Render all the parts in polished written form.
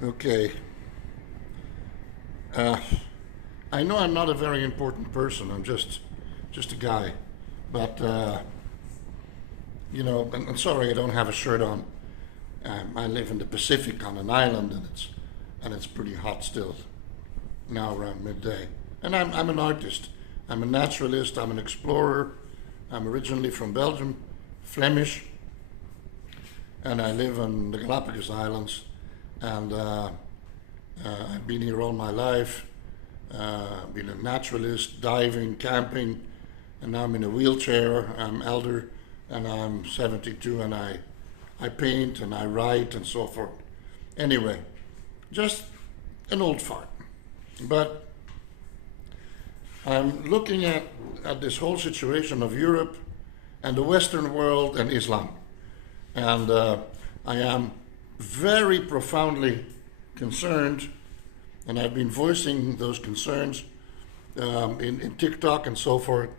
Okay. Uh, I know I'm not a very important person. I'm just a guy. But I'm sorry I don't have a shirt on. I live in the Pacific on an island, and it's pretty hot still now around midday. And I'm an artist. I'm a naturalist. I'm an explorer. I'm originally from Belgium, Flemish, and I live on the Galapagos Islands. And I've been here all my life. Been a naturalist, diving, camping, and now I'm in a wheelchair. I'm elder, and I'm 72, and I paint and I write and so forth. Anyway, just an old fart. But I'm looking at this whole situation of Europe and the Western world and Islam. And I am very profoundly concerned, and I've been voicing those concerns in TikTok and so forth.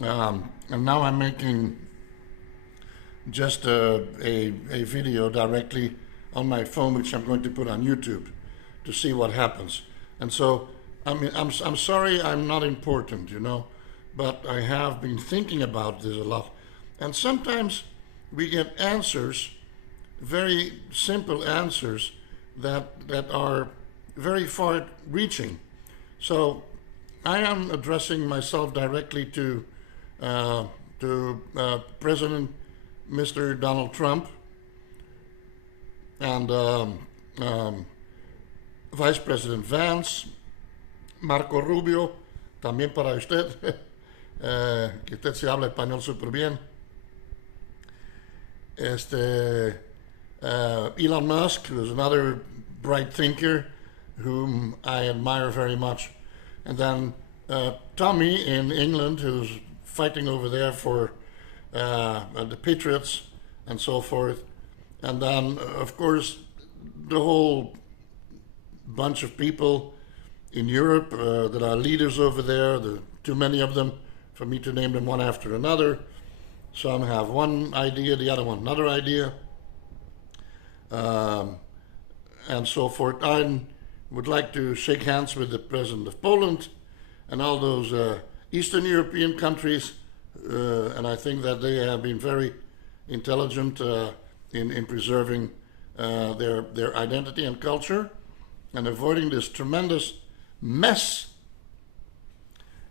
And now I'm making just a video directly on my phone, which I'm going to put on YouTube to see what happens. And so I'm sorry I'm not important, but I have been thinking about this a lot. And sometimes we get answers, very simple answers that are very far reaching. So I am addressing myself directly to President Mr. Donald Trump and Vice President Vance, Marco Rubio, también para usted, que usted se habla español súper bien. Elon Musk, who's another bright thinker whom I admire very much. And then Tommy in England, who's fighting over there for the Patriots and so forth. And then, of course, the whole bunch of people in Europe that are leaders over there, too many of them for me to name them one after another. Some have one idea, the other one another idea, and so forth. I would like to shake hands with the President of Poland and all those Eastern European countries, and I think that they have been very intelligent in preserving their identity and culture and avoiding this tremendous mess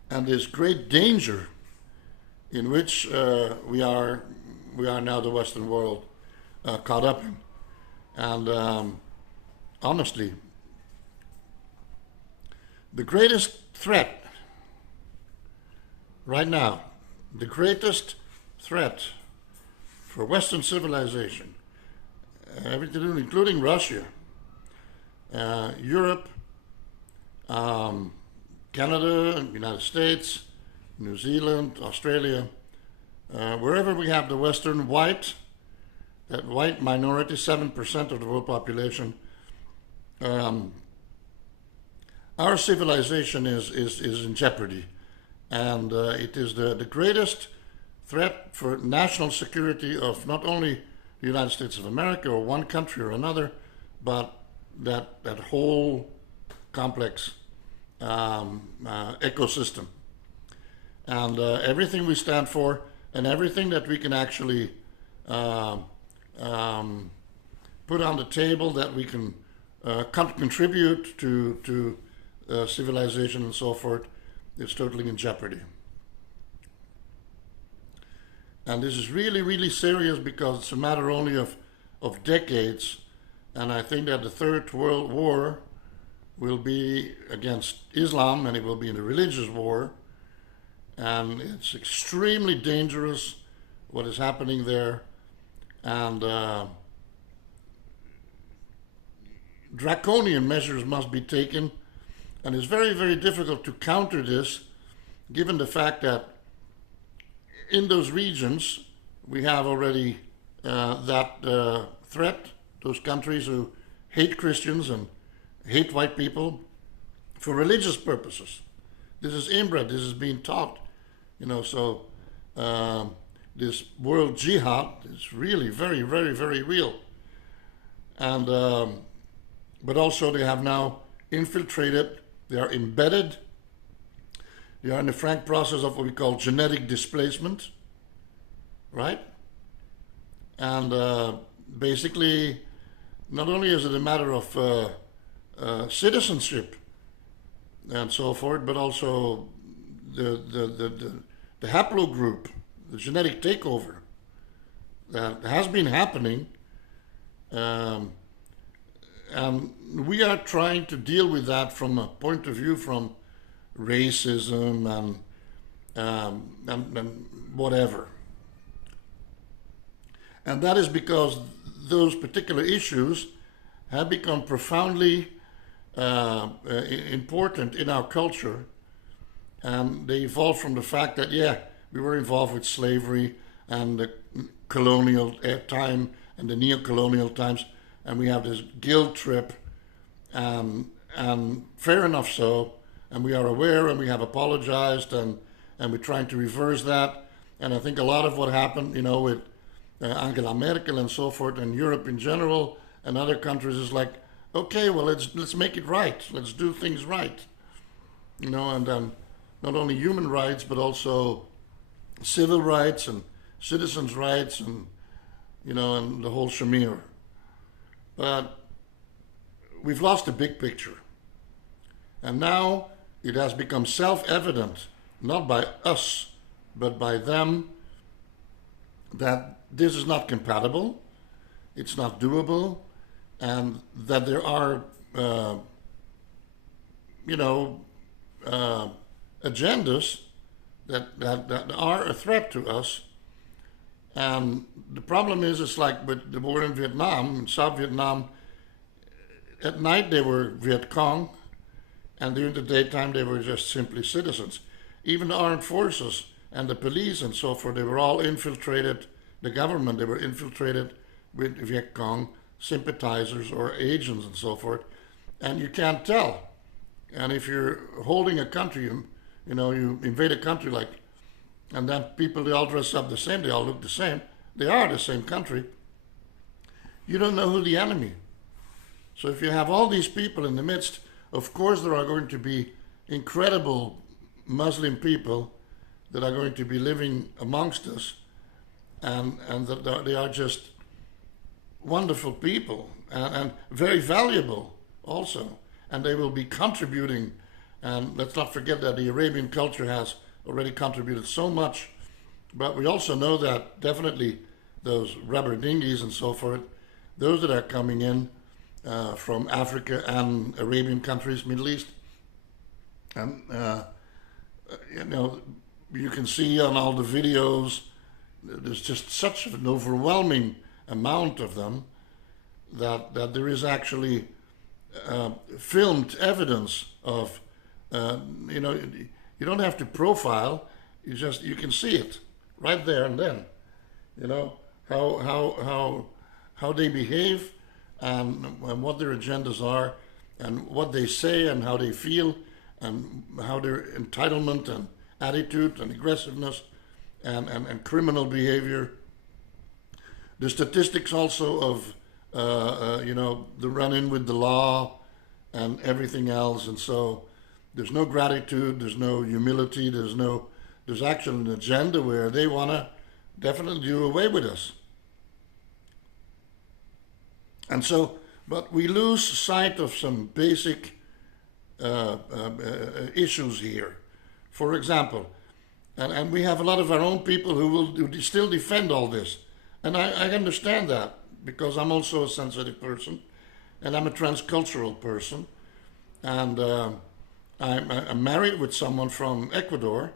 and this great danger in which we are now, the Western world, caught up in. And honestly, the greatest threat right now, the greatest threat for Western civilization, everything, including Russia, Europe, Canada, United States, New Zealand, Australia, wherever we have the Western that white minority, 7% of the world population, our civilization is in jeopardy. And it is the greatest threat for national security of not only the United States of America or one country or another, but that whole complex ecosystem. And everything we stand for and everything that we can actually put on the table that we can contribute to civilization and so forth, is totally in jeopardy. And this is really, really serious because it's a matter only of decades. And I think that the Third World War will be against Islam, and it will be in a religious war. And it's extremely dangerous what is happening there. And draconian measures must be taken. And it's very, very difficult to counter this, given the fact that in those regions we have already that threat, those countries who hate Christians and hate white people for religious purposes. This is inbred, this is being taught, so this world jihad is really very, very, very real. And but also they have now infiltrated, they are embedded, they are in the frank process of what we call genetic displacement, right? And basically, not only is it a matter of citizenship and so forth, but also the haplogroup, the genetic takeover that has been happening. And we are trying to deal with that from a point of view from racism and whatever. And that is because those particular issues have become profoundly important in our culture. And they evolved from the fact that, yeah, we were involved with slavery and the colonial time and the neo-colonial times, and we have this guilt trip, and fair enough so, and we are aware and we have apologized, and we're trying to reverse that. And I think a lot of what happened, with Angela Merkel and so forth, and Europe in general, and other countries is like, okay, well, let's make it right. Let's do things right. And then not only human rights, but also civil rights and citizens' rights and, and the whole shamir. But we've lost the big picture. And now it has become self-evident, not by us, but by them, that this is not compatible, it's not doable, and that there are, agendas that are a threat to us. And the problem is, it's like with the war in Vietnam, in South Vietnam, at night they were Viet Cong, and during the daytime they were just simply citizens. Even the armed forces and the police and so forth, they were all infiltrated, the government, they were infiltrated with Viet Cong sympathizers or agents and so forth, and you can't tell. And if you're holding a country, you invade a country and then people, they all dress up the same, they all look the same, they are the same country, you don't know who the enemy. So if you have all these people in the midst, of course there are going to be incredible Muslim people that are going to be living amongst us, and that they are just wonderful people and very valuable also, and they will be contributing. And let's not forget that the Arabian culture has already contributed so much, but we also know that definitely those rubber dinghies and so forth, those that are coming in from Africa and Arabian countries, Middle East, and you can see on all the videos, there's just such an overwhelming amount of them that there is actually filmed evidence of, you don't have to profile, you can see it right there and then, how they behave and what their agendas are and what they say and how they feel and how their entitlement and attitude and aggressiveness and criminal behavior. The statistics also of, the run-in with the law and everything else. And so there's no gratitude, there's no humility, there's actually an agenda where they want to definitely do away with us. And so, but we lose sight of some basic issues here. For example, and we have a lot of our own people who will still defend all this. And I understand that, because I'm also a sensitive person, and I'm a transcultural person, and I'm married with someone from Ecuador,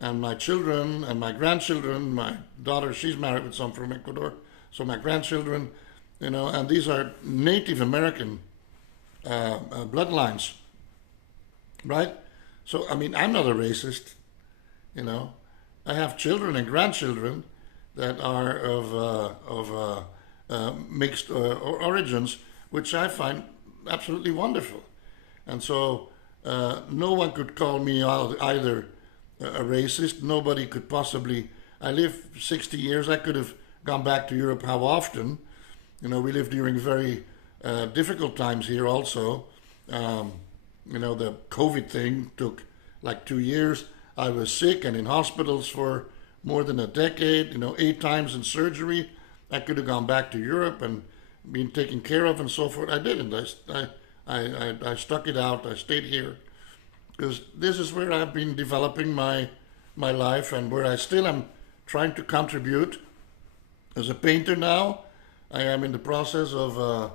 and my children and my grandchildren, my daughter, she's married with someone from Ecuador, so my grandchildren, and these are Native American bloodlines, right? So, I'm not a racist, I have children and grandchildren that are of mixed origins, which I find absolutely wonderful. And so no one could call me either a racist. Nobody could possibly. I lived 60 years. I could have gone back to Europe how often. We lived during very difficult times here also. Um, the COVID thing took like 2 years. I was sick and in hospitals for more than a decade, 8 times in surgery. I could have gone back to Europe and been taken care of and so forth. I didn't. I stuck it out. I stayed here because this is where I've been developing my life and where I still am trying to contribute. As a painter now, I am in the process of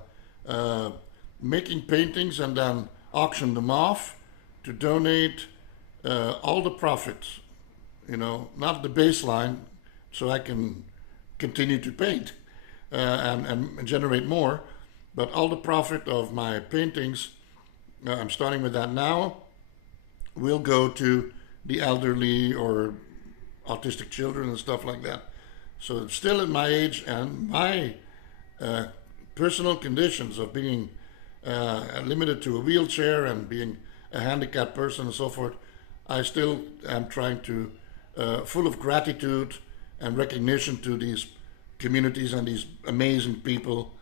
making paintings and then auction them off to donate all the profits, not the baseline, so I can continue to paint and generate more, but all the profit of my paintings, I'm starting with that now, will go to the elderly or autistic children and stuff like that. So still at my age and my personal conditions of being limited to a wheelchair and being a handicapped person and so forth, I still am trying to, full of gratitude and recognition to these communities and these amazing people.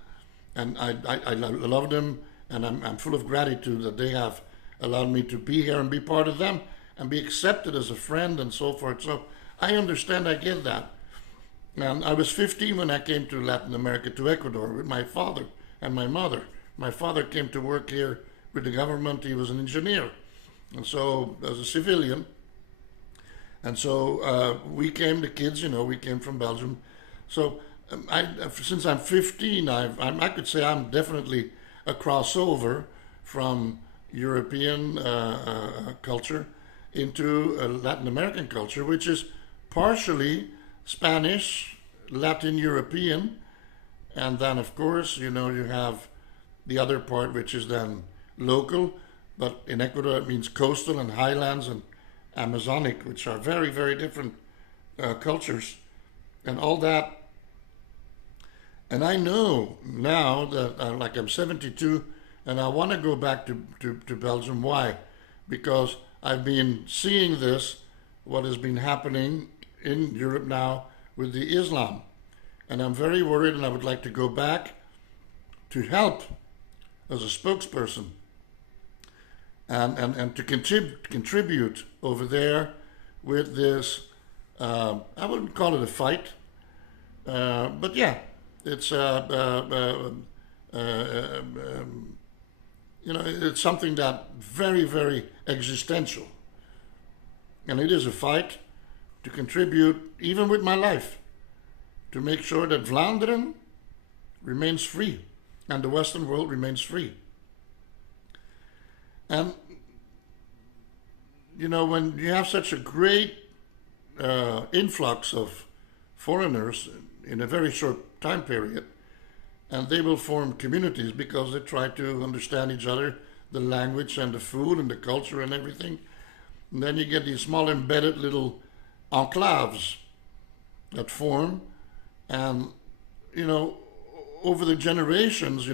And I love them, and I'm full of gratitude that they have allowed me to be here and be part of them and be accepted as a friend and so forth. So I understand, I get that. And I was 15 when I came to Latin America, to Ecuador, with my father and my mother. My father came to work here with the government. He was an engineer, and so as a civilian. And so we came, the kids, we came from Belgium. So since I'm 15, I could say I'm definitely a crossover from European culture into Latin American culture, which is partially Spanish, Latin European, and then of course, you have the other part, which is then local, but in Ecuador it means coastal and highlands and Amazonic, which are very, very different cultures and all that. And I know now that like I'm 72 and I want to go back to Belgium. Why? Because I've been seeing what has been happening in Europe now with the Islam. And I'm very worried, and I would like to go back to help as a spokesperson and to contribute over there with this, I wouldn't call it a fight, but yeah, it's, it's something that very, very existential. And it is a fight to contribute, even with my life, to make sure that Vlaanderen remains free and the Western world remains free. And, when you have such a great influx of foreigners in a very short time period, and they will form communities because they try to understand each other, the language and the food and the culture and everything. And then you get these small embedded little enclaves that form, and over the generations,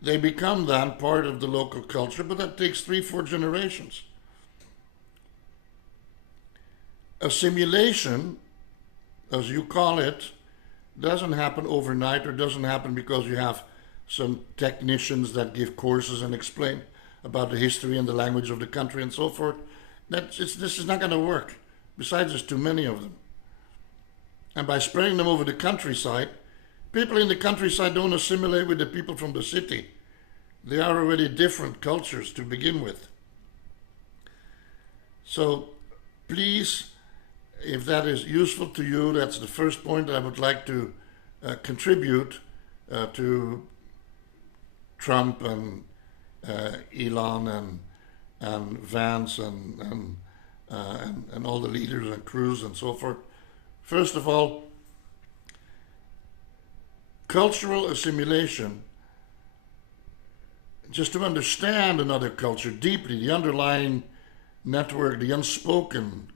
they become then part of the local culture, but that takes 3-4 generations. Assimilation, as you call it, doesn't happen overnight, or doesn't happen because you have some technicians that give courses and explain about the history and the language of the country and so forth. This is not going to work. Besides, there's too many of them. And by spreading them over the countryside, people in the countryside don't assimilate with the people from the city. They are already different cultures to begin with. So please, if that is useful to you, that's the first point I would like to contribute to Trump and Elon and Vance and all the leaders and Cruz and so forth. First of all, cultural assimilation, just to understand another culture deeply, the underlying network, the unspoken,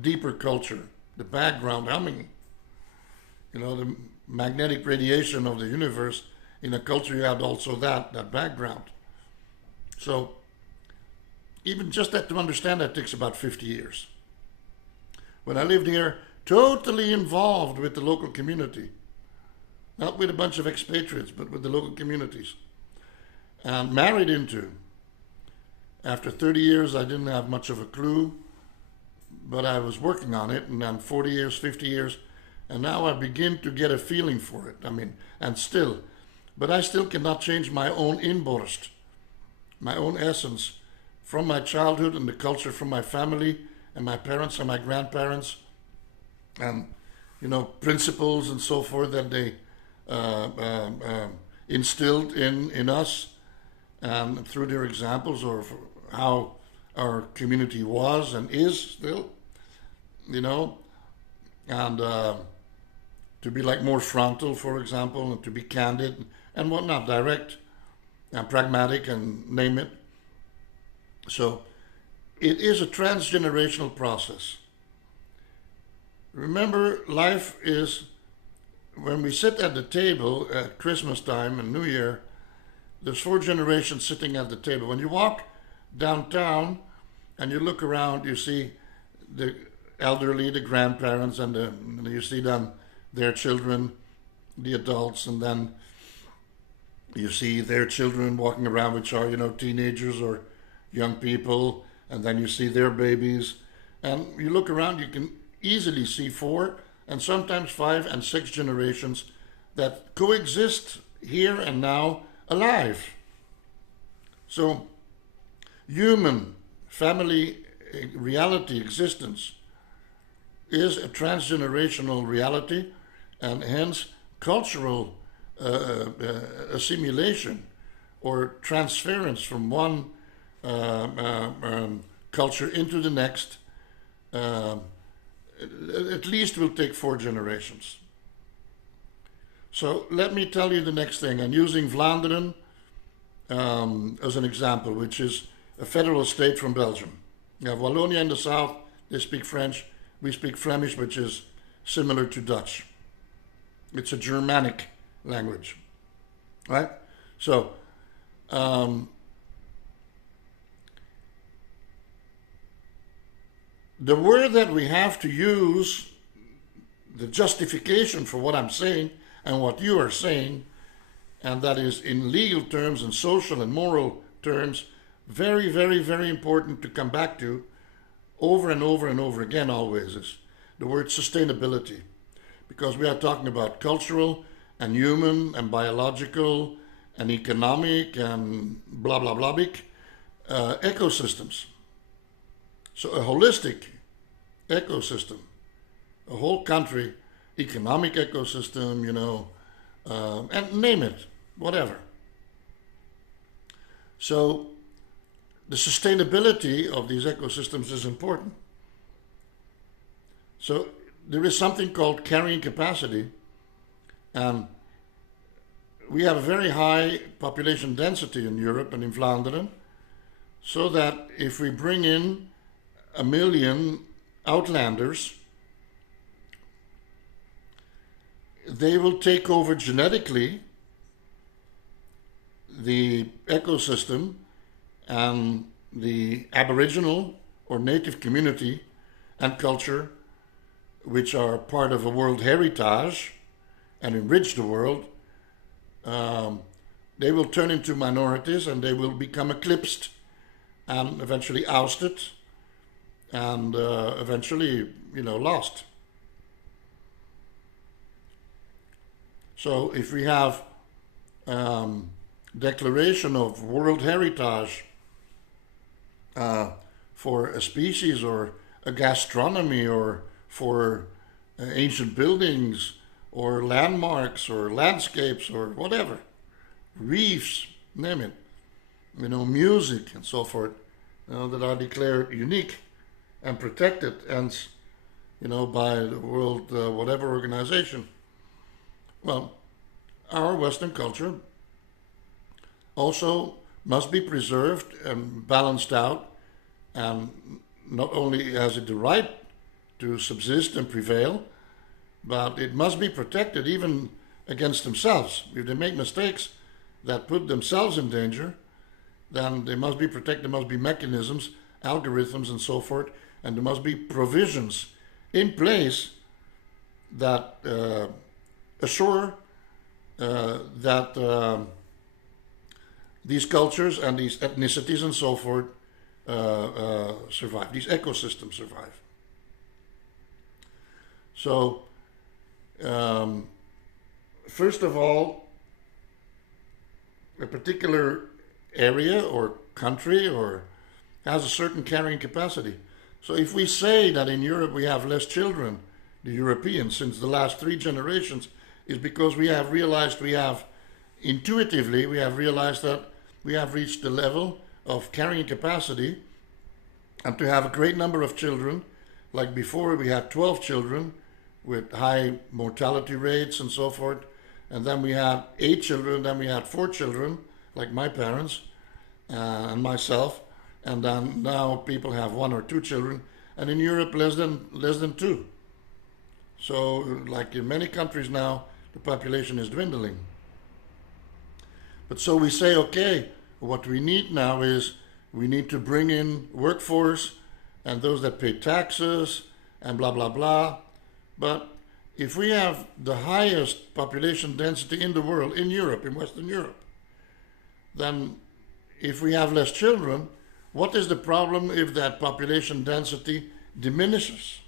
deeper culture, the background humming, the magnetic radiation of the universe. In a culture, you have also that background. So even just that, to understand that, takes about 50 years. When I lived here, totally involved with the local community. not with a bunch of expatriates, but with the local communities, and married into. After 30 years, I didn't have much of a clue, but I was working on it, and then 40 years, 50 years, and now I begin to get a feeling for it. I mean, but I still cannot change my own inborst, my own essence, from my childhood and the culture from my family and my parents and my grandparents, and principles and so forth that they instilled in us, and through their examples, or how our community was and is still, and to be like more frontal, for example, and to be candid and whatnot, direct and pragmatic, and name it. So it is a transgenerational process. Remember, life is, when we sit at the table at Christmas time and New Year, there's 4 generations sitting at the table. When you walk downtown and you look around, you see the elderly, the grandparents, and you see them, their children, the adults, and then you see their children walking around, which are, teenagers or young people, and then you see their babies. And you look around, you can easily see 4 and sometimes 5 and 6 generations that coexist here and now, alive. So human family reality, existence, is a transgenerational reality, and hence cultural assimilation or transference from one culture into the next at least will take 4 generations. So let me tell you the next thing. I'm using Vlaanderen as an example, which is a federal state from Belgium. You have Wallonia in the south, they speak French, we speak Flemish, which is similar to Dutch. It's a Germanic language, right? So, the word that we have to use, the justification for what I'm saying and what you are saying, and that is in legal terms and social and moral terms, very, very, very important to come back to over and over and over again always, is the word sustainability. Because we are talking about cultural and human and biological and economic and blah, blah, blah, ecosystems. So a holistic ecosystem, a whole country, economic ecosystem, and name it, whatever. So the sustainability of these ecosystems is important. So there is something called carrying capacity, and we have a very high population density in Europe and in Vlaanderen, so that if we bring in 1 million outlanders, they will take over genetically the ecosystem and the Aboriginal or native community and culture, which are part of a world heritage and enrich the world. They will turn into minorities, and they will become eclipsed and eventually ousted and eventually, lost. So if we have declaration of world heritage for a species or a gastronomy or for ancient buildings or landmarks or landscapes or whatever, reefs, name it, music and so forth, that are declared unique and protected, and by the World whatever organization. Well, our Western culture also must be preserved and balanced out, and not only has it the right to subsist and prevail, but it must be protected even against themselves. If they make mistakes that put themselves in danger, then they must be protected. There must be mechanisms, algorithms, and so forth, and there must be provisions in place that assure that these cultures and these ethnicities and so forth survive. These ecosystems survive. So, first of all, a particular area or country or has a certain carrying capacity. So if we say that in Europe we have less children, the Europeans, since the last 3 generations, is because we have realized intuitively, we have realized that we have reached the level of carrying capacity, and to have a great number of children, like before we had 12 children with high mortality rates and so forth, and then we had 8 children, then we had 4 children, like my parents and myself, and then now people have 1 or 2 children, and in Europe less than 2. So, like in many countries now, the population is dwindling. But so we say, okay, what we need now is we need to bring in workforce and those that pay taxes and blah, blah, blah. But if we have the highest population density in the world, in Europe, in Western Europe, then if we have less children, what is the problem if that population density diminishes?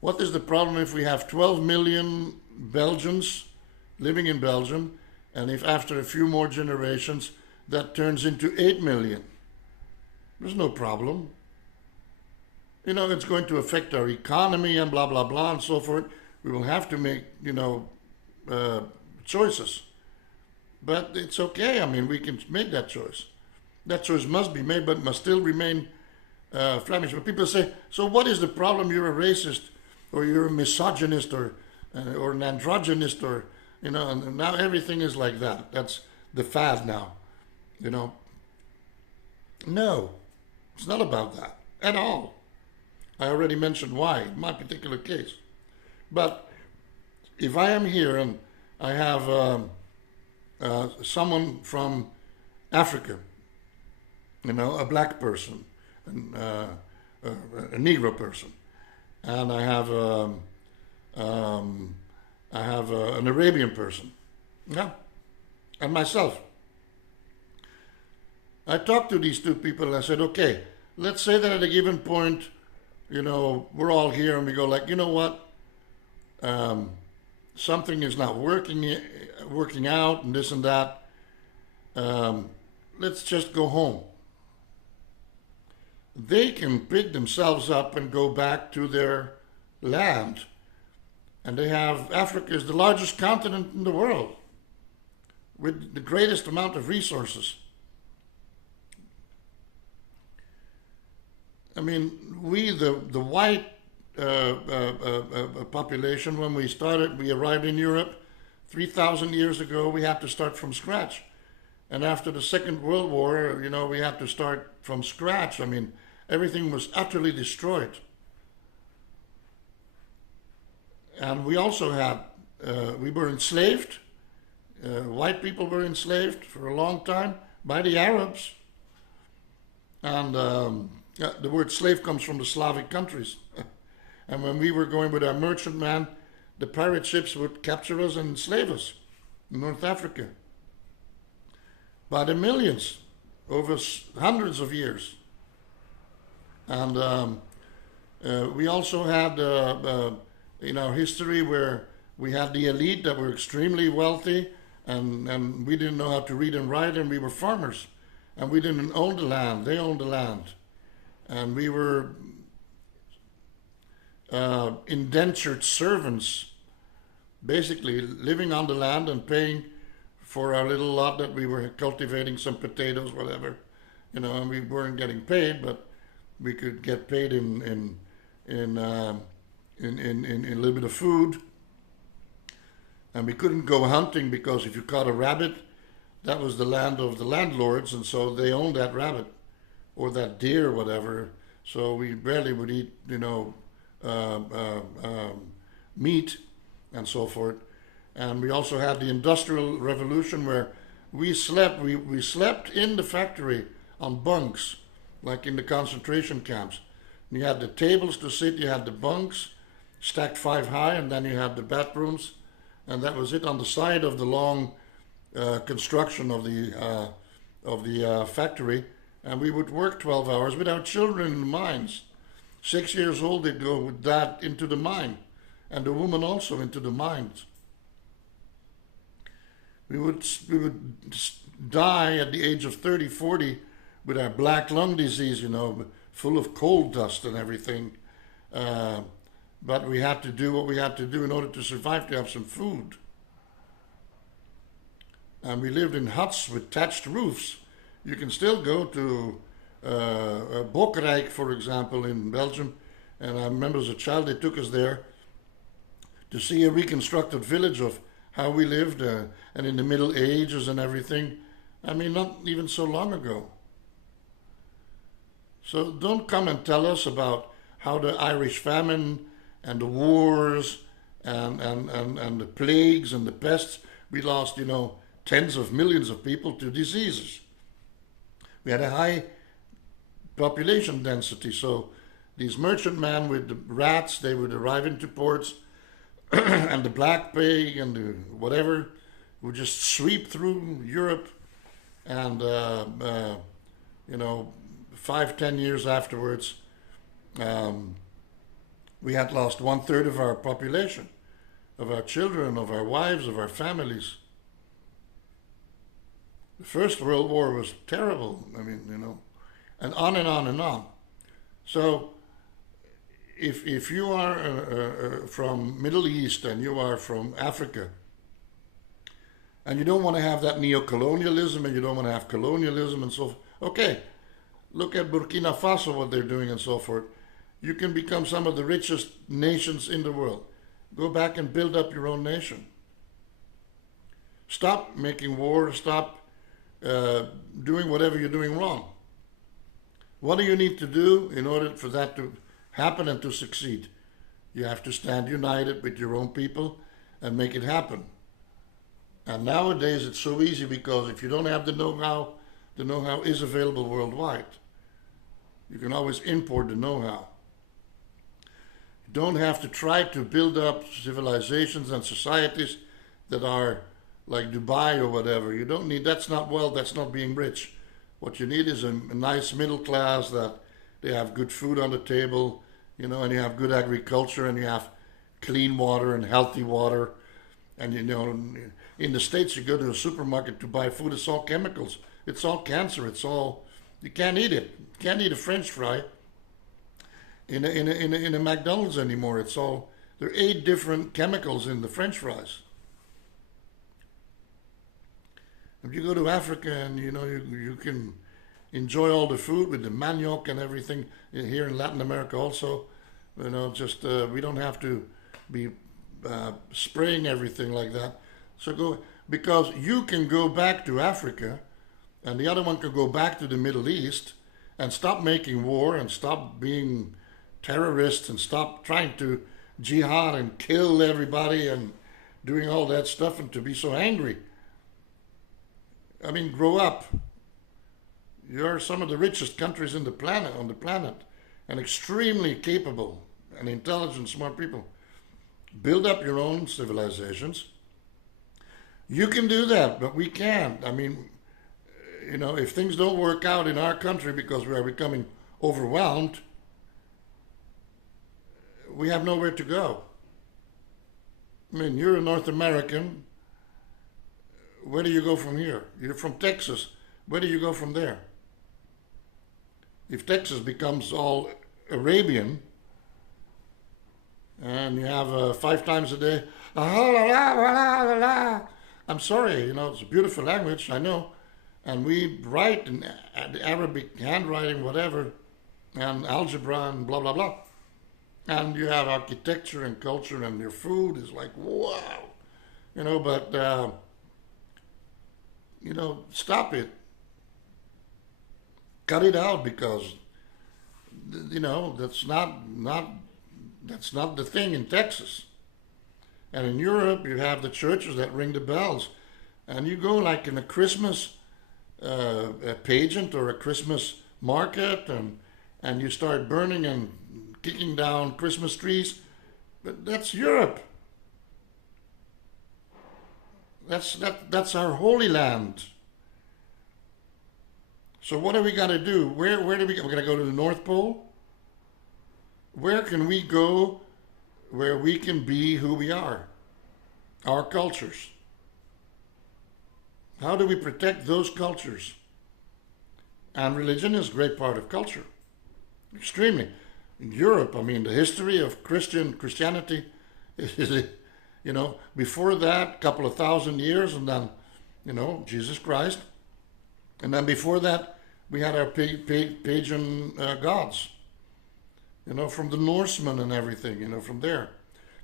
What is the problem if we have 12 million Belgians living in Belgium, and if after a few more generations that turns into 8 million? There's no problem. You know, it's going to affect our economy and blah, blah, blah, and so forth. We will have to make, choices. But it's okay. I mean, we can make that choice. That choice must be made, but must still remain Flemish. But people say, so what is the problem? You're a racist, or you're a misogynist, or an androgynist, or, and now everything is like that. That's the fad now, No, it's not about that at all. I already mentioned why, in my particular case. But if I am here and I have someone from Africa, a black person, and, a Negro person, and I have an Arabian person, yeah, and myself. I talked to these 2 people and I said, okay, let's say that at a given point, we're all here and we go like, you know what, something is not working out and this and that. Let's just go home. They can pick themselves up and go back to their land. And Africa is the largest continent in the world with the greatest amount of resources. I mean, we, the white population, when we arrived in Europe 3,000 years ago, we had to start from scratch. And after the Second World War, we had to start from scratch. I mean, everything was utterly destroyed. And we also had, we were enslaved. White people were enslaved for a long time by the Arabs. And the word slave comes from the Slavic countries. And when we were going with our merchantman, the pirate ships would capture us and enslave us in North Africa. By the millions, over hundreds of years. And we also had in our history where we had the elite that were extremely wealthy, and we didn't know how to read and write, and we were farmers. And we didn't own the land, they owned the land. And we were indentured servants, basically living on the land and paying for our little lot that we were cultivating, some potatoes, whatever, and we weren't getting paid, but we could get paid in a little bit of food. And we couldn't go hunting because if you caught a rabbit, that was the land of the landlords, and so they owned that rabbit or that deer or whatever. So we barely would eat, meat and so forth. And we also had the Industrial Revolution where we slept in the factory on bunks, like in the concentration camps. And you had the tables to sit, you had the bunks stacked 5 high, and then you had the bathrooms and that was it on the side of the long construction of the factory. And we would work 12 hours with our children in the mines. 6 years old, they'd go with dad into the mine, and the woman also into the mines. We would die at the age of 30, 40 with our black lung disease, full of coal dust and everything. But we had to do what we had to do in order to survive, to have some food. And we lived in huts with thatched roofs. You can still go to Bokrijk, for example, in Belgium. And I remember as a child they took us there to see a reconstructed village of how we lived, and in the Middle Ages and everything. I mean, not even so long ago. So don't come and tell us about how the Irish famine and the wars and the plagues and the pests, we lost, tens of millions of people to diseases. We had a high population density, so these merchantmen with the rats, they would arrive into ports, and the black plague and the whatever would just sweep through Europe, and 5, 10 years afterwards, we had lost 1/3 of our population, of our children, of our wives, of our families. The First World War was terrible. I mean, and on and on and on. So, if you are from Middle East and you are from Africa, and you don't want to have that neo-colonialism and you don't want to have colonialism and so forth, okay, look at Burkina Faso, what they're doing and so forth. You can become some of the richest nations in the world. Go back and build up your own nation. Stop making war, stop doing whatever you're doing wrong. What do you need to do in order for that to happen and to succeed? You have to stand united with your own people and make it happen. And nowadays it's so easy because if you don't have the know-how is available worldwide. You can always import the know-how. You don't have to try to build up civilizations and societies that are like Dubai or whatever. You don't need, that's not being rich. What you need is a nice middle class that they have good food on the table, and you have good agriculture and you have clean water and healthy water. And in the States you go to a supermarket to buy food, it's all chemicals. It's all cancer. You can't eat it. You can't eat a French fry in a McDonald's anymore. There are 8 different chemicals in the French fries. If you go to Africa and you can enjoy all the food with the manioc and everything, here in Latin America also, we don't have to be spraying everything like that. So because you can go back to Africa and the other one can go back to the Middle East and stop making war and stop being terrorists and stop trying to jihad and kill everybody and doing all that stuff and to be so angry. I mean, grow up. You're some of the richest countries on the planet, and extremely capable and intelligent, smart people. Build up your own civilizations. You can do that, but we can't. I mean, if things don't work out in our country because we are becoming overwhelmed, we have nowhere to go. I mean, you're a North American. Where do you go from here? You're from Texas. Where do you go from there? If Texas becomes all Arabian, and you have 5 times a day, I'm sorry, it's a beautiful language, I know, and we write in Arabic handwriting, whatever, and algebra and blah, blah, blah. And you have architecture and culture, and your food is like, wow, but stop it. Cut it out because, that's not the thing in Texas. And in Europe, you have the churches that ring the bells. And you go like in a Christmas pageant or a Christmas market and you start burning and kicking down Christmas trees. But that's Europe. That's our holy land. So what do we got to do? Where do we go? We're going to go to the North Pole? Where can we go where we can be who we are? Our cultures. How do we protect those cultures? And religion is a great part of culture. Extremely. In Europe, I mean, the history of Christianity is, before that, a couple of thousand years, and then, Jesus Christ. And then before that, we had our pagan gods, from the Norsemen and everything, from there.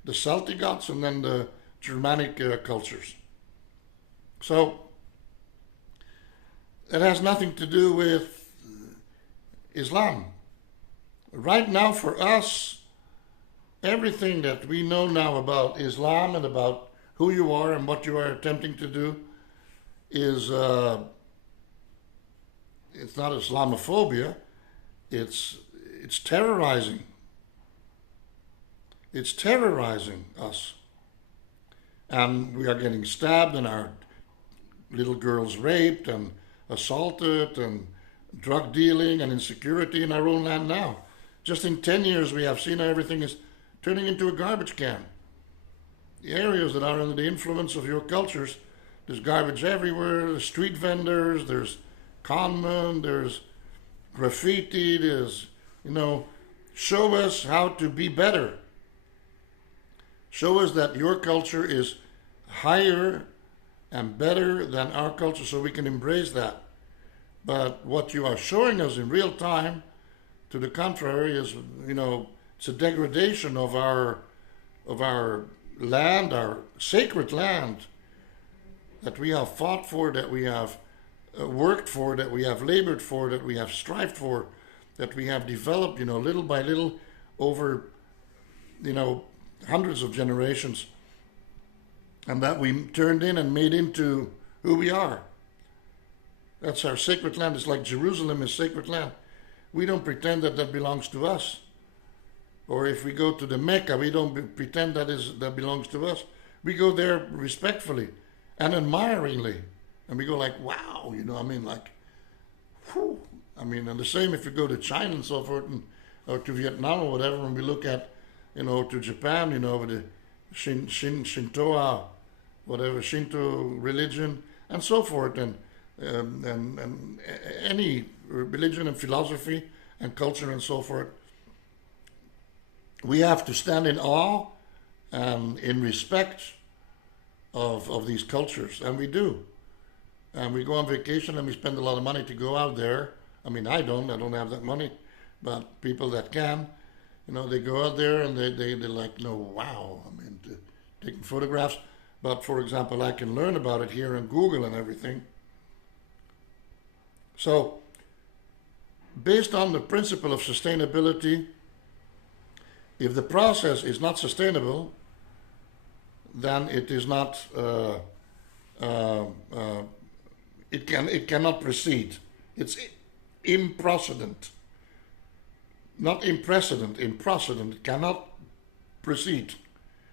The Celtic gods and then the Germanic cultures. So, it has nothing to do with Islam. Right now, for us, everything that we know now about Islam and about who you are and what you are attempting to do is, it's not Islamophobia, it's terrorizing. It's terrorizing us. And we are getting stabbed and our little girls raped and assaulted and drug dealing and insecurity in our own land now. Just in 10 years, we have seen how everything is turning into a garbage can. The areas that are under the influence of your cultures, there's garbage everywhere, there's street vendors, there's conmen, there's graffiti, there's, show us how to be better. Show us that your culture is higher and better than our culture so we can embrace that. But what you are showing us in real time, to the contrary, is, it's a degradation of our land, our sacred land, that we have fought for, that we have worked for, that we have labored for, that we have strived for, that we have developed, little by little over, hundreds of generations, and that we turned in and made into who we are. That's our sacred land. It's like Jerusalem is sacred land. We don't pretend that belongs to us. Or if we go to the Mecca, we don't pretend that belongs to us. We go there respectfully and admiringly. And we go like, wow, whew. And the same if you go to China and so forth, or to Vietnam or whatever, and we look at, to Japan, with the Shinto religion and so forth, and any religion and philosophy and culture and so forth. We have to stand in awe and in respect of these cultures, and we do. And we go on vacation and we spend a lot of money to go out there. I don't have that money, but people that can, they go out there and they're like, no, wow, taking photographs. But for example, I can learn about it here on Google and everything. So, based on the principle of sustainability, if the process is not sustainable, then it is not, it cannot proceed. It's imprecedent. Not imprecedent, imprecedent. It cannot proceed.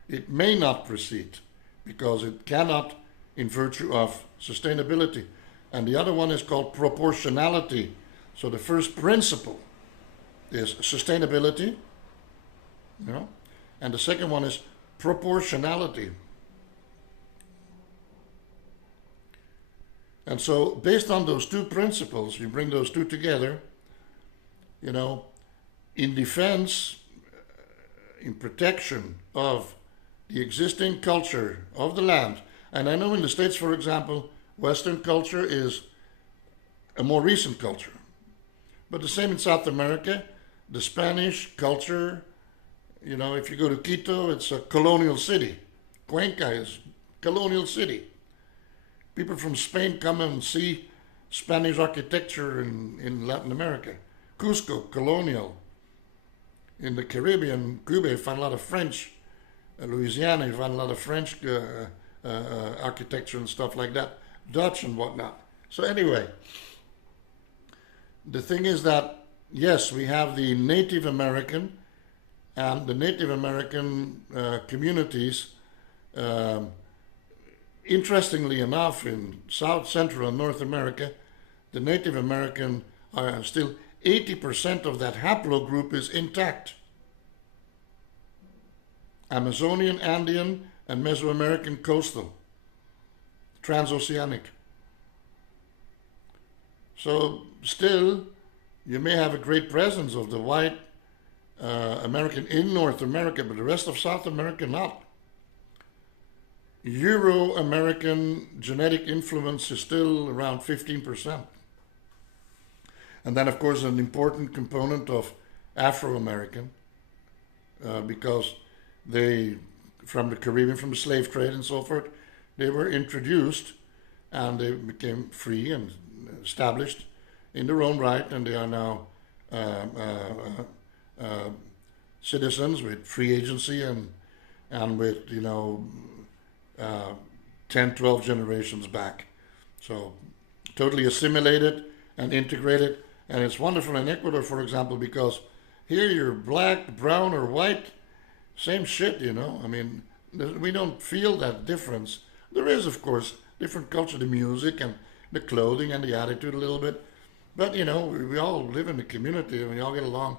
It may not proceed because it cannot in virtue of sustainability. And the other one is called proportionality. So the first principle is sustainability, and the second one is proportionality. And so based on those two principles, you bring those two together, in defense, in protection of the existing culture of the land. And I know in the States, for example, Western culture is a more recent culture. But the same in South America, the Spanish culture, if you go to Quito, it's a colonial city. Cuenca is colonial city. People from Spain come and see Spanish architecture in Latin America. Cusco, colonial. In the Caribbean, Cuba, you find a lot of French. Louisiana, you find a lot of French architecture and stuff like that. Dutch and whatnot. So anyway, the thing is that, yes, we have the Native American, and the Native American communities interestingly enough, in South, Central, and North America, the Native American are still 80% of that haplogroup is intact. Amazonian, Andean, and Mesoamerican coastal, transoceanic. So still, you may have a great presence of the white American in North America, but the rest of South America not. Euro-American genetic influence is still around 15%. And then, of course, an important component of Afro-American, because they, from the Caribbean, from the slave trade and so forth, they were introduced and they became free and established in their own right, and they are now citizens with free agency and with, 10, 12 generations back. So totally assimilated and integrated. And it's wonderful in Ecuador, for example, because here you're black, brown, or white, same shit, I mean, we don't feel that difference. There is, of course, different culture, the music and the clothing and the attitude a little bit. But, we all live in the community and we all get along.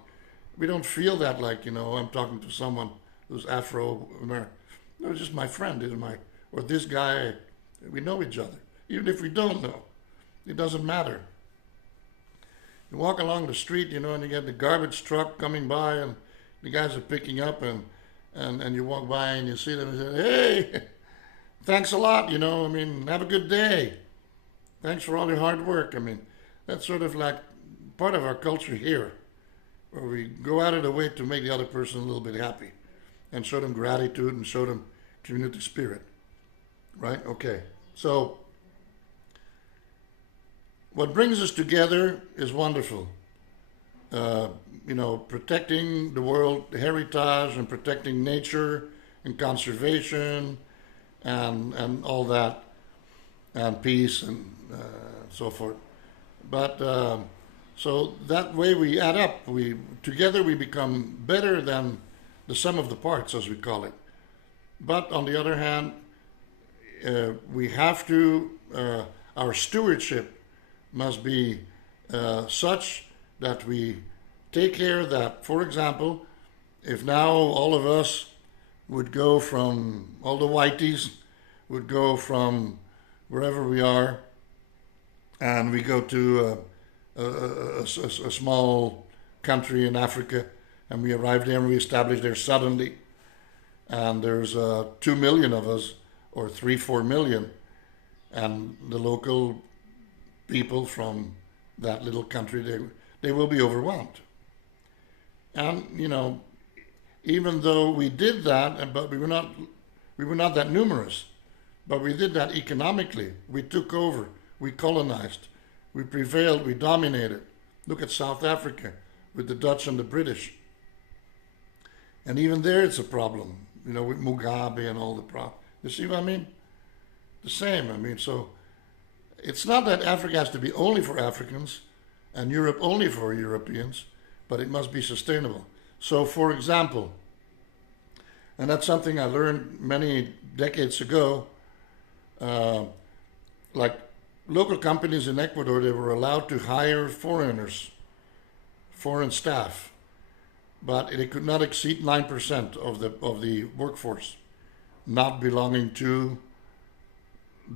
We don't feel that like, I'm talking to someone who's Afro-American. No, it's just my friend, or this guy. We know each other. Even if we don't know, it doesn't matter. You walk along the street, and you get the garbage truck coming by, and the guys are picking up, and you walk by and you see them and say, hey, thanks a lot, have a good day. Thanks for all your hard work. That's sort of like part of our culture here, where we go out of the way to make the other person a little bit happy and show them gratitude and show them community spirit. Right? Okay. So, what brings us together is wonderful. Protecting the world heritage and protecting nature and conservation and all that, and peace and so forth. But so that way we add up. Together we become better than the sum of the parts, as we call it. But on the other hand, we have to, our stewardship must be such that we take care that, for example, if now all of us would go from, all the whiteys would go from wherever we are, and we go to a small country in Africa, and we arrive there and we establish there suddenly, and there's 2 million of us, or 3-4 million, and the local people from that little country, they will be overwhelmed. And even though we did that, but we were not that numerous, but we did that economically. We took over, we colonized, we prevailed, we dominated. Look at South Africa with the Dutch and the British. And even there it's a problem, with Mugabe and all the problems. You see what I mean? The same. So it's not that Africa has to be only for Africans and Europe only for Europeans, but it must be sustainable. So, for example, and that's something I learned many decades ago, like local companies in Ecuador, they were allowed to hire foreigners, foreign staff, but they could not exceed 9% of the workforce not belonging to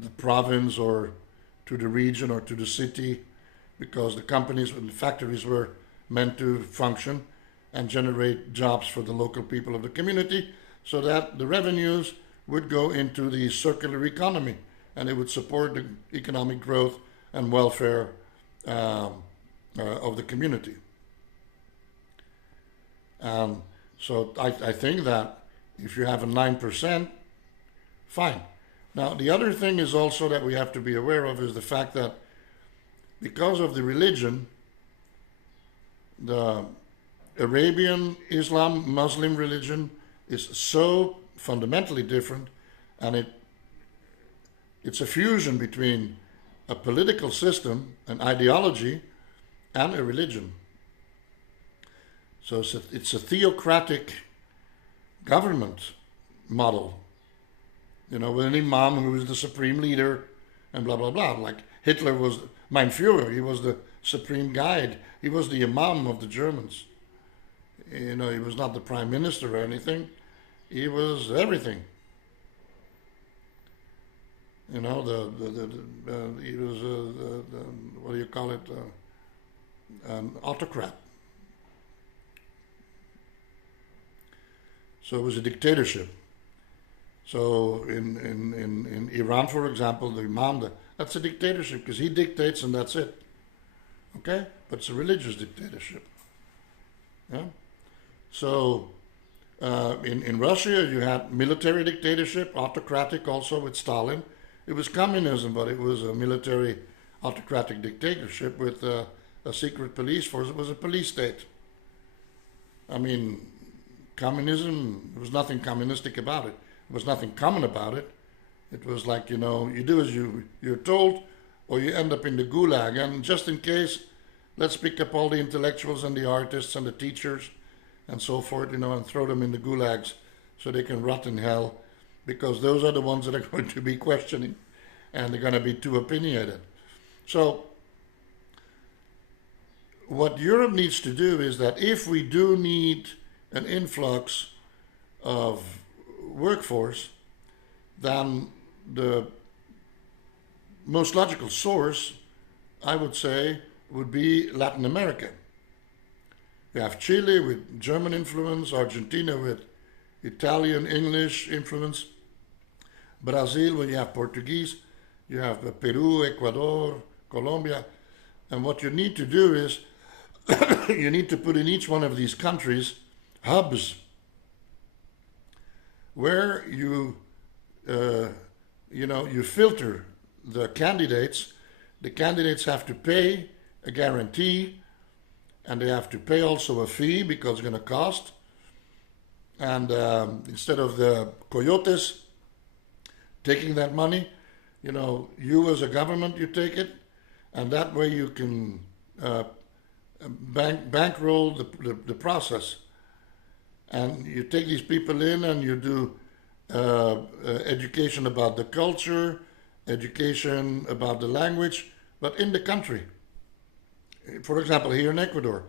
the province or to the region or to the city, because the companies and the factories were meant to function and generate jobs for the local people of the community, so that the revenues would go into the circular economy and it would support the economic growth and welfare of the community. So I think that if you have a 9%, fine. Now, the other thing is also that we have to be aware of is the fact that because of the religion, the Arabian Islam Muslim religion is so fundamentally different, and it's a fusion between a political system, an ideology, and a religion. So it's a theocratic government model. with an imam who was the supreme leader and blah, blah, blah. Like Hitler was Mein Führer, he was the supreme guide, he was the imam of the Germans. He was not the prime minister or anything, he was everything. He was, what do you call it, an autocrat. So it was a dictatorship. So in Iran, for example, the Imam, that's a dictatorship because he dictates and that's it. Okay? But it's a religious dictatorship. Yeah? So in Russia, you had military dictatorship, autocratic also with Stalin. It was communism, but it was a military autocratic dictatorship with a secret police force. It was a police state. I mean, communism, there was nothing communistic about it. There was nothing common about it. It was like, you do as you're told, or you end up in the gulag. And just in case, let's pick up all the intellectuals and the artists and the teachers and so forth, and throw them in the gulags so they can rot in hell, because those are the ones that are going to be questioning and they're going to be too opinionated. So what Europe needs to do is that if we do need an influx of workforce, then the most logical source, I would say, would be Latin America. You have Chile with German influence, Argentina with Italian, English influence, Brazil where you have Portuguese, you have Peru, Ecuador, Colombia. And what you need to do is you need to put in each one of these countries hubs where you filter the candidates. The candidates have to pay a guarantee, and they have to pay also a fee because it's going to cost. And instead of the coyotes taking that money, you as a government, you take it, and that way you can bankroll the process. And you take these people in and you do education about the culture, education about the language, but in the country. For example, here in Ecuador,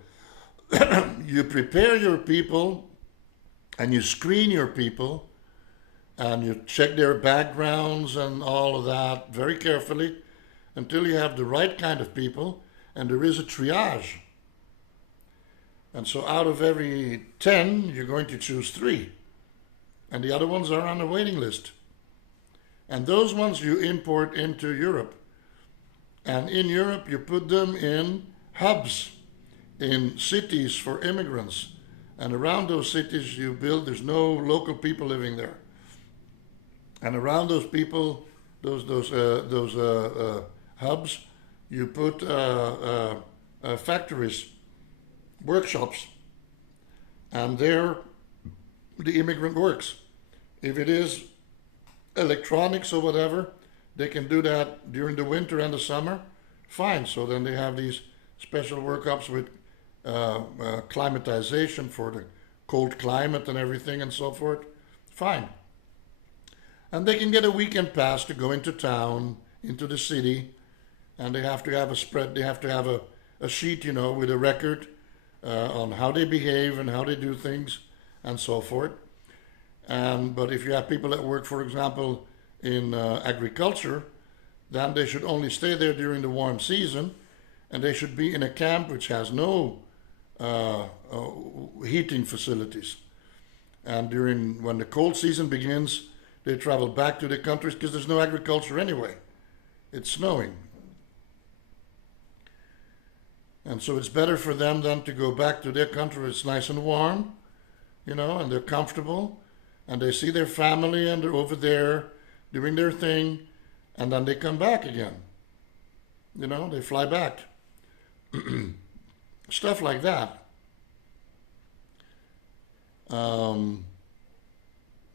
you prepare your people and you screen your people and you check their backgrounds and all of that very carefully until you have the right kind of people, and there is a triage. And so out of every 10, you're going to choose 3. And the other ones are on the waiting list. And those ones you import into Europe. And in Europe, you put them in hubs, in cities for immigrants. And around those cities you build, there's no local people living there. And around those people, those hubs, you put factories, workshops, and there the immigrant works. If it is electronics or whatever, they can do that during the winter and the summer, fine. So then they have these special workshops with climatization for the cold climate and everything and so forth, fine. And they can get a weekend pass to go into town, into the city, and they have to have a spread, they have to have a sheet, with a record on how they behave and how they do things and so forth. But if you have people that work, for example, in agriculture, then they should only stay there during the warm season, and they should be in a camp which has no heating facilities. And when the cold season begins, they travel back to their countries because there's no agriculture anyway. It's snowing. And so it's better for them then to go back to their country. It's nice and warm, and they're comfortable, and they see their family and they're over there doing their thing, and then they come back again. They fly back. Stuff like that.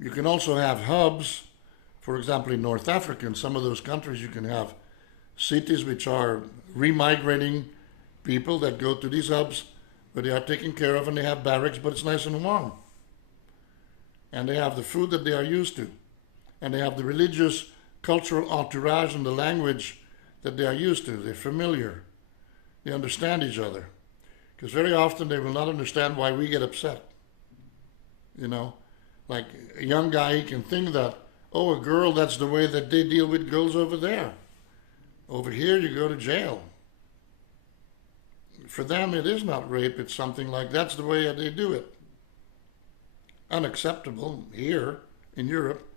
You can also have hubs. For example, in North Africa, in some of those countries, you can have cities which are remigrating people that go to these hubs where they are taken care of, and they have barracks, but it's nice and warm. And they have the food that they are used to. and they have the religious, cultural entourage and the language that they are used to. They're familiar. They understand each other. Because very often they will not understand why we get upset. You know, like a young guy, he can think that, oh, a girl, that's the way that they deal with girls over there. Over here, you go to jail. For them, it is not rape. It's something like that's the way they do it. Unacceptable here in Europe,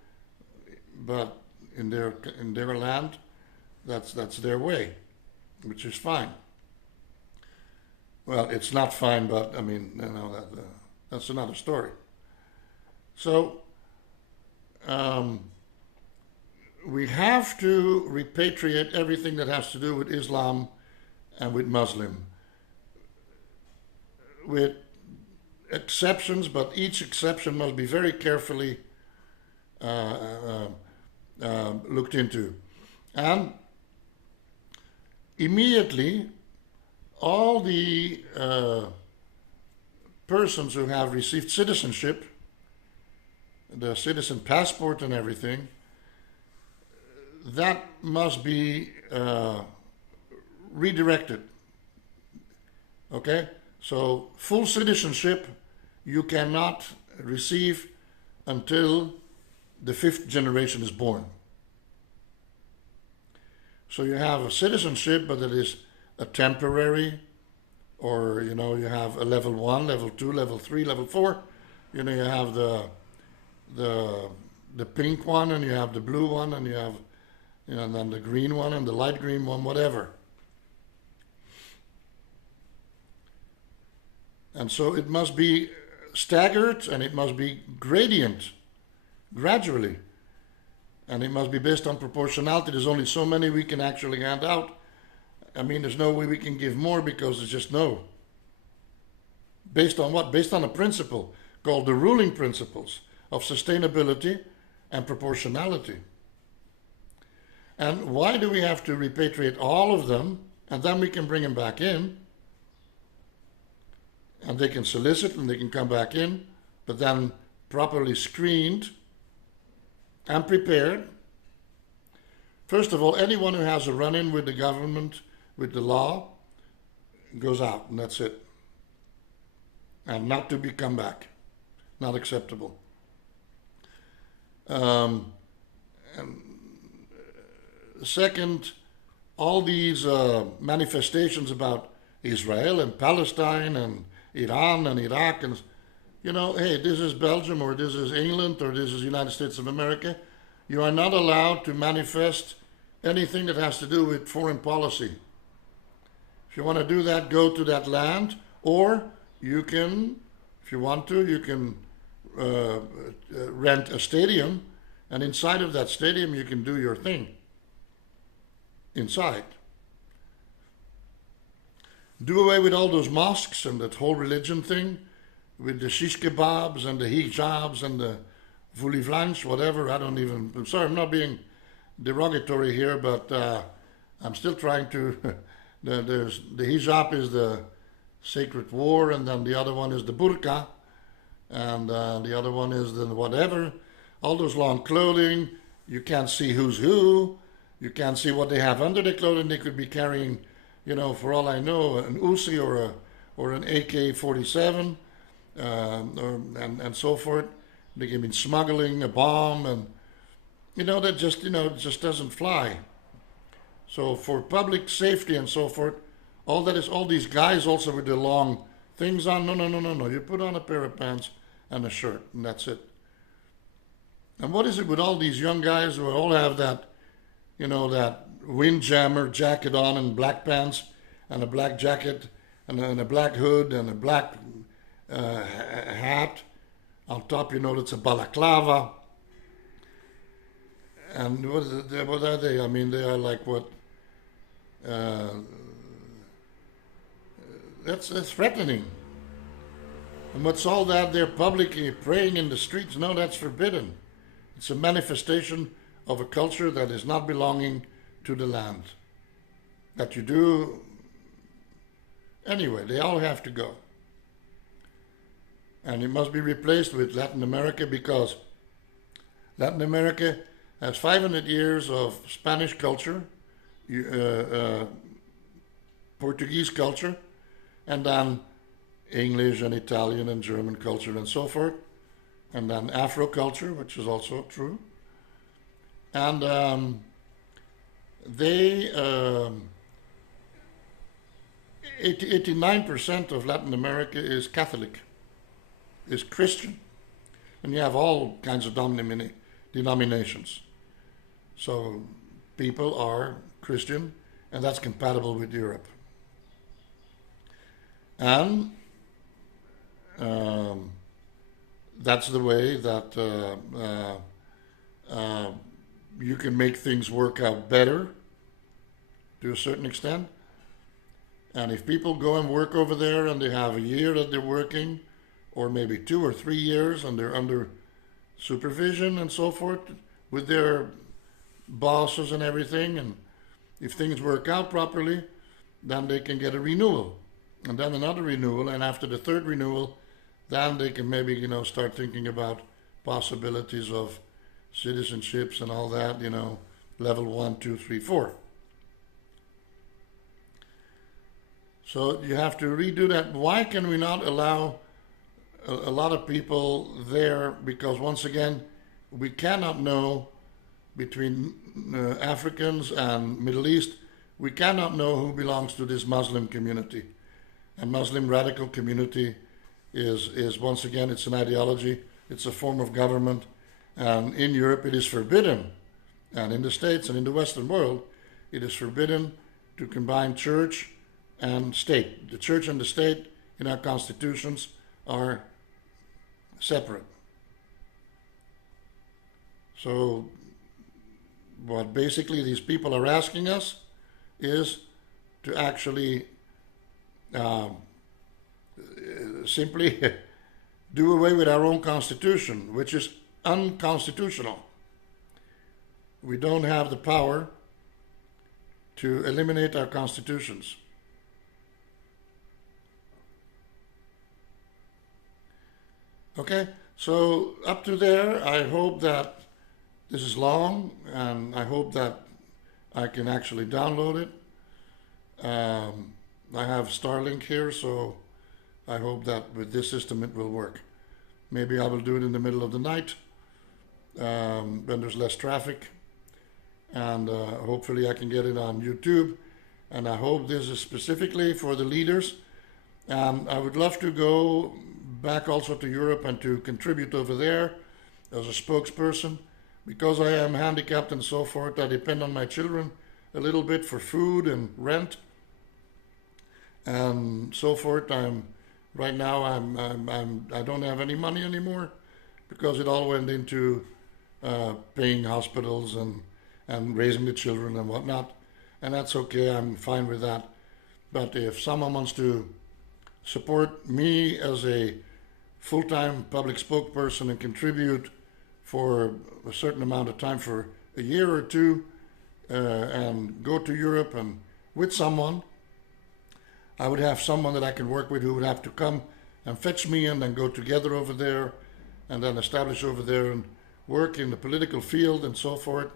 but in their land, that's their way, which is fine. Well, it's not fine, but I mean, you know, that's another story. So we have to repatriate everything that has to do with Islam and with Muslim, with exceptions, but each exception must be very carefully looked into. And immediately, all the persons who have received citizenship, the citizen passport and everything, that must be redirected. Okay? So full citizenship you cannot receive until the 5th generation is born. So you have a citizenship, but it is a temporary, or you know, you have a level 1, level 2, level 3, level 4. You know, you have the pink one, and you have the blue one, and you have, you know, and then the green one and the light green one, whatever. And so it must be staggered, and it must be gradient, gradually. And it must be based on proportionality. There's only so many we can actually hand out. I mean, there's no way we can give more because it's just no. Based on what? Based on a principle called the ruling principles of sustainability and proportionality. And why do we have to repatriate all of them, and then we can bring them back in, and they can solicit and they can come back in, but then properly screened and prepared. First of all, anyone who has a run-in with the government, with the law, goes out, and that's it. And not to be come back. Not acceptable. And second, all these manifestations about Israel and Palestine and Iran and Iraq, and you know, hey, this is Belgium, or this is England, or this is the United States of America. You are not allowed to manifest anything that has to do with foreign policy. If you want to do that, go to that land, or you can, if you want to, you can rent a stadium, and inside of that stadium you can do your thing. Inside. Do away with all those mosques and that whole religion thing, with the shish kebabs and the hijabs and the voulivlanche, whatever. I'm sorry, I'm not being derogatory here, but I'm still trying to, the hijab is the sacred war, and then the other one is the burqa, and the other one is the whatever. All those long clothing, you can't see who's who, you can't see what they have under the clothing. They could be carrying, you know, for all I know, an Uzi or an AK-47, and so forth. They can be smuggling a bomb, and you know, that just, you know, it just doesn't fly. So for public safety and so forth, all these guys also with the long things on. No. You put on a pair of pants and a shirt, and that's it. And what is it with all these young guys who all have that, you know, that windjammer jacket on, and black pants and a black jacket and a black hood and a black hat on top? You know, it's a balaclava. And what are they? I mean, they are like what? That's threatening. And what's all that? They're publicly praying in the streets. No, that's forbidden. It's a manifestation of a culture that is not belonging to the land. That you do. Anyway, they all have to go. And it must be replaced with Latin America, because Latin America has 500 years of Spanish culture, Portuguese culture, and then English and Italian and German culture and so forth, and then Afro culture, which is also true. And they 89% of Latin America is Catholic, is Christian, and you have all kinds of denominations. So people are Christian, and that's compatible with Europe. And that's the way that you can make things work out better to a certain extent. And if people go and work over there and they have a year that they're working, or maybe 2 or 3 years, and they're under supervision and so forth with their bosses and everything, and if things work out properly, then they can get a renewal, and then another renewal, and after the third renewal, then they can maybe, start thinking about possibilities of citizenships and all that, level 1, 2, 3, 4. So you have to redo that. Why can we not allow a lot of people there? Because once again, we cannot know between Africans and Middle East, we cannot know who belongs to this Muslim community. And Muslim radical community is once again, it's an ideology, it's a form of government, and in Europe it is forbidden, and in the States and in the Western world, it is forbidden to combine church and state. The church and the state in our constitutions are separate. So what basically these people are asking us is to actually simply do away with our own constitution, which is unconstitutional. We don't have the power to eliminate our constitutions. Okay, so up to there, I hope that this is long, and I hope that I can actually download it. I have Starlink here, so I hope that with this system it will work. Maybe I will do it in the middle of the night when there's less traffic, and hopefully I can get it on YouTube. And I hope this is specifically for the leaders. I would love to go back also to Europe and to contribute over there as a spokesperson. Because I am handicapped and so forth, I depend on my children a little bit for food and rent and so forth. Right now I don't have any money anymore because it all went into paying hospitals and raising the children and whatnot, and that's okay. I'm fine with that. But if someone wants to support me as a full-time public spokesperson and contribute for a certain amount of time for a year or two and go to Europe and with someone, I would have someone that I can work with who would have to come and fetch me and then go together over there and then establish over there and work in the political field and so forth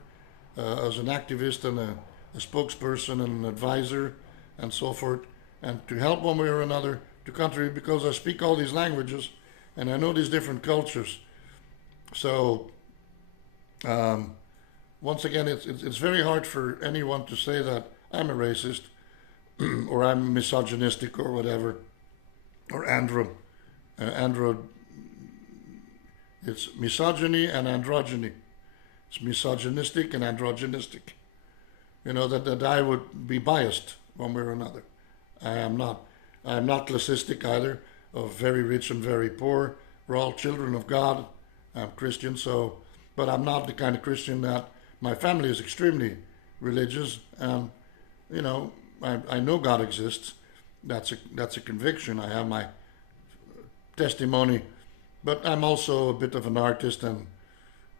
as an activist and a spokesperson and an advisor and so forth, and to help one way or another to contribute, because I speak all these languages and I know these different cultures. So once again, it's very hard for anyone to say that I'm a racist or I'm misogynistic or whatever, or it's misogyny and androgyny. It's misogynistic and androgynistic. That I would be biased one way or another. I am not. I am not classistic either, of very rich and very poor. We're all children of God. I'm Christian, but I'm not the kind of Christian that my family is extremely religious, and I know God exists. That's a conviction. I have my testimony, but I'm also a bit of an artist and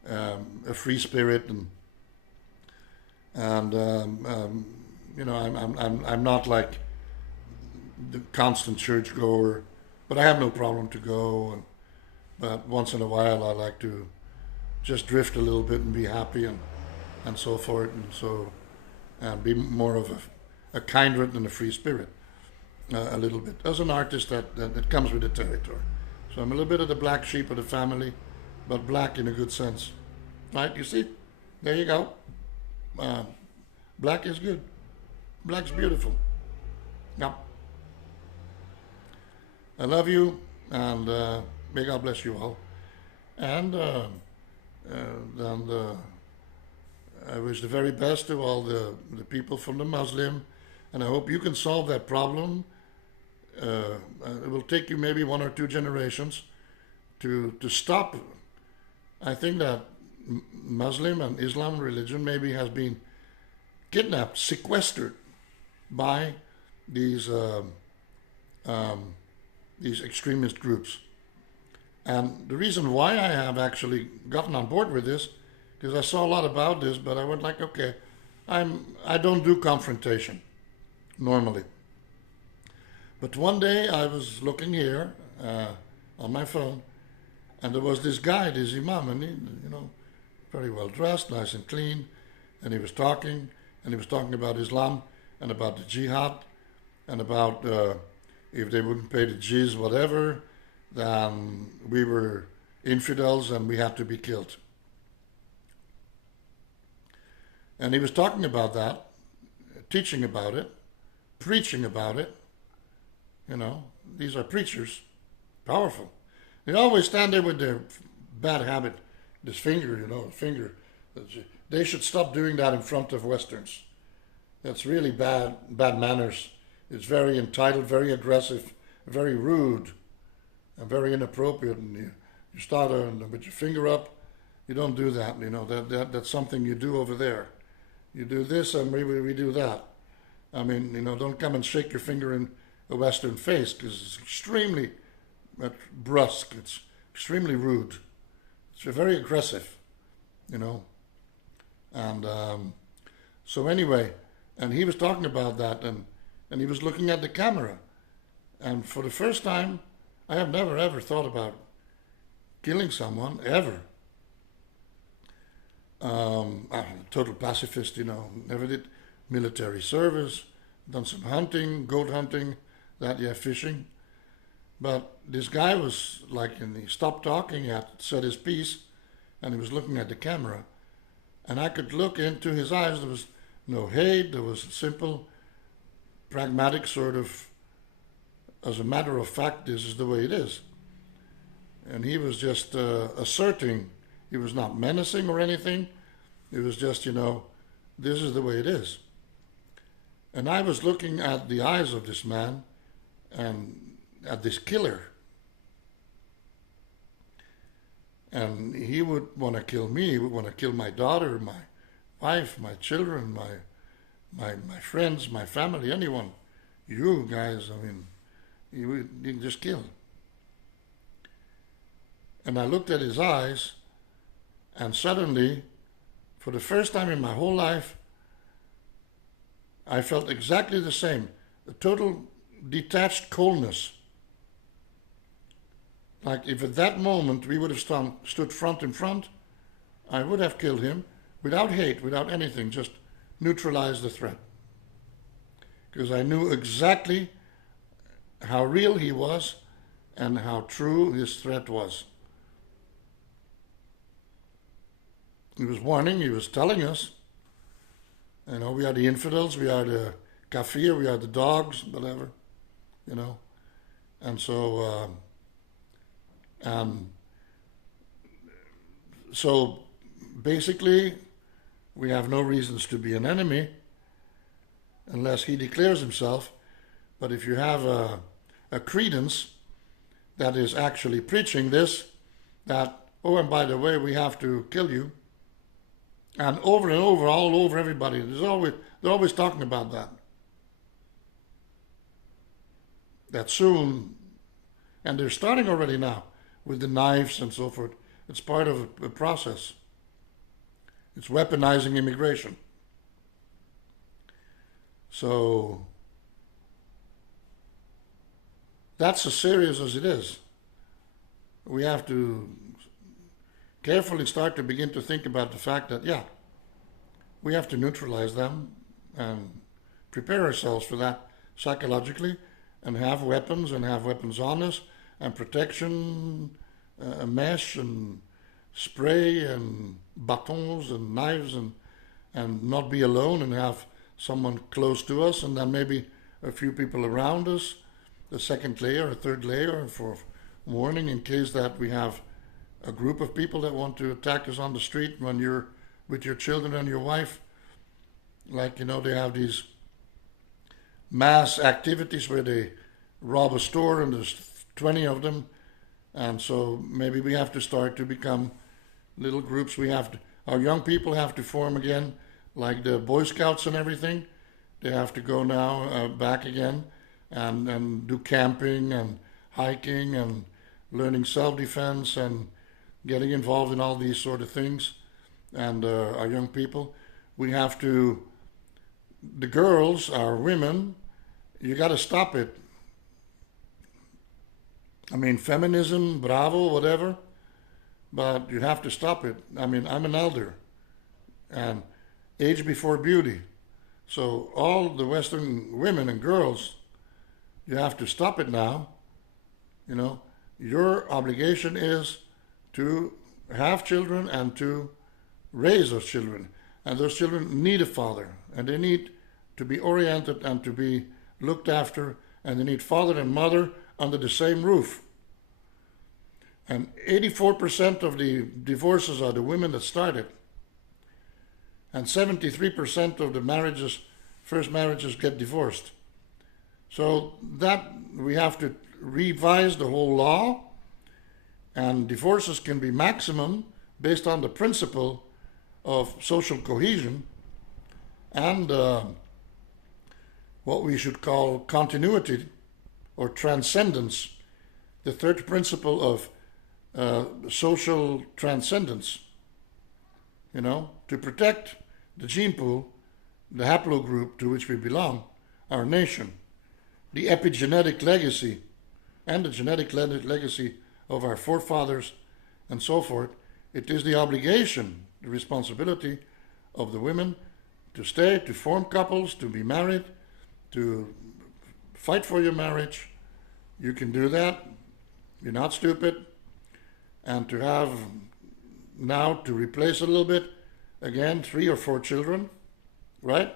a free spirit, and I'm not like the constant churchgoer, but I have no problem to go. But once in a while, I like to just drift a little bit and be happy. And and so forth, and so be more of a kindred and a free spirit, a little bit. As an artist, that comes with the territory. So I'm a little bit of the black sheep of the family, but black in a good sense. Right? You see? There you go. Black is good. Black's beautiful. Yeah. I love you, and may God bless you all. And I wish the very best to all the people from the Muslim, and I hope you can solve that problem. It will take you maybe 1 or 2 generations to stop. I think that Muslim and Islam religion maybe has been kidnapped, sequestered by these extremist groups. And the reason why I have actually gotten on board with this, because I saw a lot about this, but I went like, okay, I don't do confrontation normally. But one day I was looking here on my phone, and there was this guy, this imam, and he, very well dressed, nice and clean, and he was talking about Islam and about the jihad, and about if they wouldn't pay the jizya, whatever, then we were infidels and we had to be killed. And he was talking about that, teaching about it, preaching about it. These are preachers, powerful. They always stand there with their bad habit, this finger, finger. They should stop doing that in front of Westerns. That's really bad manners. It's very entitled, very aggressive, very rude, and very inappropriate. And you start with your finger up. You don't do that. That's something you do over there. You do this, and we do that. I mean, don't come and shake your finger in a Western face, because it's extremely brusque. It's extremely rude. It's very aggressive, And so anyway, and he was talking about that, and he was looking at the camera. And for the first time, I have never ever thought about killing someone, ever. I'm a total pacifist, never did military service, done some hunting, goat hunting, fishing. But this guy was and he stopped talking, he had said his piece, and he was looking at the camera. And I could look into his eyes. There was no hate, there was a simple, pragmatic sort of, as a matter of fact, this is the way it is. And he was just asserting, he was not menacing or anything. It was just, this is the way it is. And I was looking at the eyes of this man and at this killer. And he would want to kill me. He would want to kill my daughter, my wife, my children, my friends, my family, anyone. You guys, he would just kill. And I looked at his eyes, and suddenly, for the first time in my whole life, I felt exactly the same. A total detached coldness. Like if at that moment we would have stood front in front, I would have killed him without hate, without anything, just neutralize the threat. Because I knew exactly how real he was and how true his threat was. He was warning, he was telling us, we are the infidels, we are the kafir, we are the dogs, whatever, And so, so basically, we have no reasons to be an enemy unless he declares himself. But if you have a credence that is actually preaching this, that, oh, and by the way, we have to kill you, and over, all over everybody, they're always talking about that. That soon, and they're starting already now, with the knives and so forth. It's part of a process. It's weaponizing immigration. So that's as serious as it is. We have to carefully start to begin to think about the fact that, we have to neutralize them and prepare ourselves for that psychologically, and have weapons on us, and protection, mesh and spray and batons and knives, and not be alone, and have someone close to us, and then maybe a few people around us, the second layer, a third layer for warning in case that we have a group of people that want to attack us on the street when you're with your children and your wife. Like, they have these mass activities where they rob a store and there's 20 of them. And so maybe we have to start to become little groups. Our young people have to form again, like the Boy Scouts and everything. They have to go now back again and do camping and hiking and learning self-defense and getting involved in all these sort of things. And our young people, the girls, our women, you got to stop it. I mean, feminism, bravo, whatever, but you have to stop it. I mean, I'm an elder, and age before beauty. So all the Western women and girls, you have to stop it now. Your obligation is to have children and to raise those children. And those children need a father, and they need to be oriented and to be looked after, and they need father and mother under the same roof. And 84% of the divorces are the women that started. And 73% of the first marriages get divorced. So that we have to revise the whole law, and divorces can be maximum based on the principle of social cohesion and what we should call continuity or transcendence, the third principle of social transcendence, to protect the gene pool, the haplogroup to which we belong, our nation, the epigenetic legacy, and the genetic legacy of our forefathers, and so forth. It is the obligation, the responsibility of the women to stay, to form couples, to be married, to fight for your marriage. You can do that. You're not stupid. And to have now to replace a little bit, again, 3 or 4 children, right?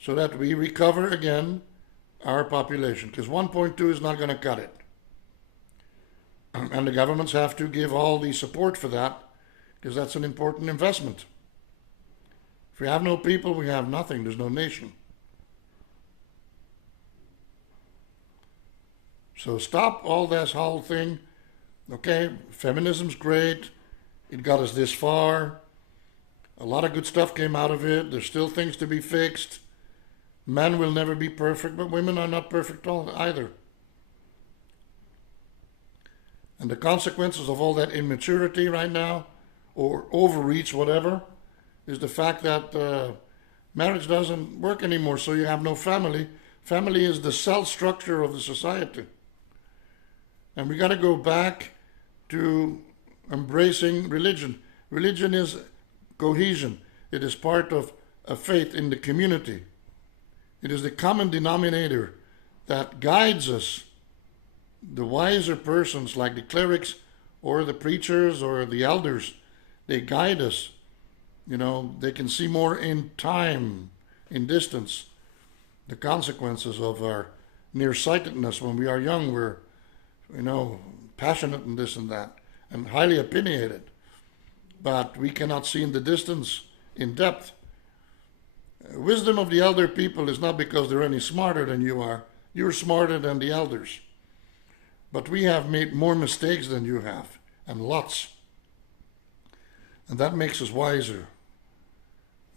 So that we recover again our population, because 1.2 is not going to cut it. And the governments have to give all the support for that, because that's an important investment. If we have no people, we have nothing. There's no nation. So stop all this whole thing. Okay, feminism's great. It got us this far. A lot of good stuff came out of it. There's still things to be fixed. Men will never be perfect, but women are not perfect either. And the consequences of all that immaturity right now, or overreach, whatever, is the fact that marriage doesn't work anymore, so you have no family. Family is the cell structure of the society. And we got to go back to embracing religion. Religion is cohesion. It is part of a faith in the community. It is the common denominator that guides us. The wiser persons, like the clerics or the preachers or the elders, they guide us. They can see more in time, in distance, the consequences of our nearsightedness. When we are young, we're, passionate and this and that, and highly opinionated. But we cannot see in the distance, in depth. Wisdom of the elder people is not because they're any smarter than you are. You're smarter than the elders. But we have made more mistakes than you have, and lots. And that makes us wiser.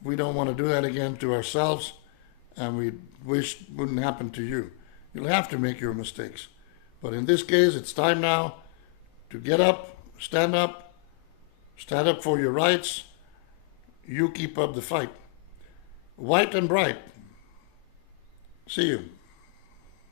We don't want to do that again to ourselves, and we wish it wouldn't happen to you. You'll have to make your mistakes. But in this case, it's time now to get up, stand up for your rights. You keep up the fight. White and bright. See you.